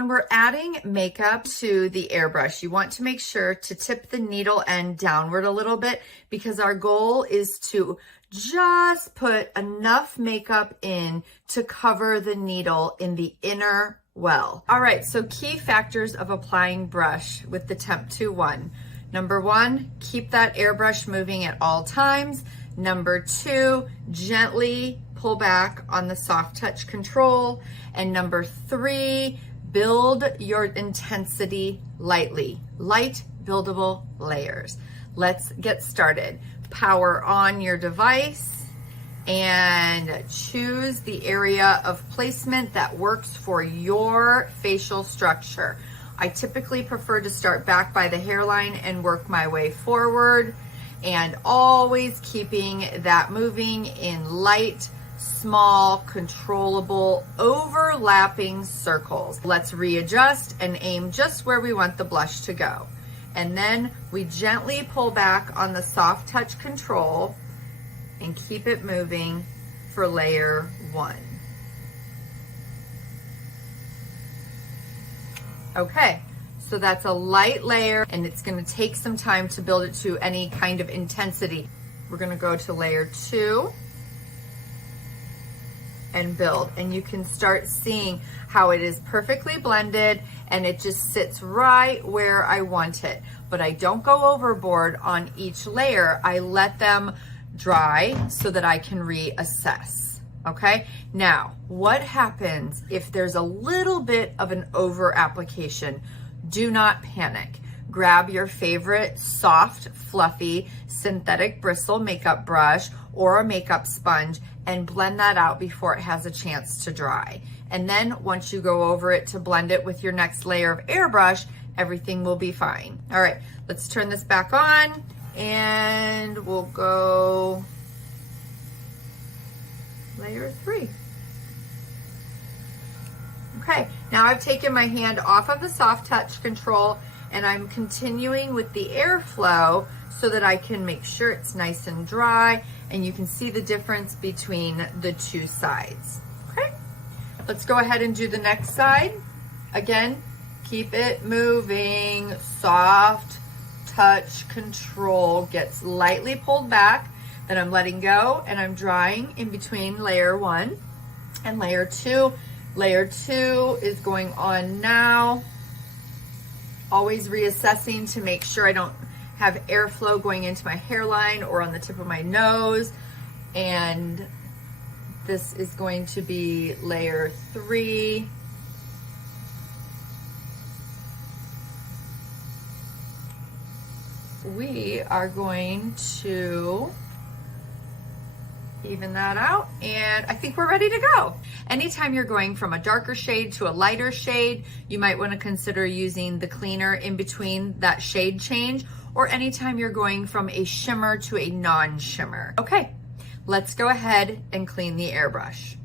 When we're adding makeup to the airbrush, you want to make sure to tip the needle end downward a little bit because our goal is to just put enough makeup in to cover the needle in the inner well. All right, so key factors of applying brush with the TEMPTU One. Number 1, keep that airbrush moving at all times. Number 2, gently pull back on the soft touch control. And number 3, build your intensity lightly. Light, buildable layers. Let's get started. Power on your device and choose the area of placement that works for your facial structure. I typically prefer to start back by the hairline and work my way forward, and always keeping that moving in light, small, controllable, overlapping circles. Let's readjust and aim just where we want the blush to go. And then we gently pull back on the soft touch control and keep it moving for layer 1. Okay, so that's a light layer and it's gonna take some time to build it to any kind of intensity. We're gonna go to layer 2 and build, and you can start seeing how it is perfectly blended and it just sits right where I want it. But I don't go overboard on each layer. I let them dry so that I can reassess. Okay, now what happens if there's a little bit of an over application? Do not panic. Grab your favorite soft, fluffy, synthetic bristle makeup brush or a makeup sponge and blend that out before it has a chance to dry. And then once you go over it to blend it with your next layer of airbrush, everything will be fine. All right, let's turn this back on and we'll go layer 3. Okay, now I've taken my hand off of the soft touch control and I'm continuing with the airflow so that I can make sure it's nice and dry and you can see the difference between the two sides. Okay, let's go ahead and do the next side. Again, keep it moving. Soft touch control gets lightly pulled back. Then I'm letting go and I'm drying in between layer 1 and layer 2. Layer 2 is going on now. Always reassessing to make sure I don't have airflow going into my hairline or on the tip of my nose. And this is going to be layer 3. We are going to even that out, and I think we're ready to go. Anytime you're going from a darker shade to a lighter shade, you might want to consider using the cleaner in between that shade change, or anytime you're going from a shimmer to a non-shimmer. Okay, let's go ahead and clean the airbrush.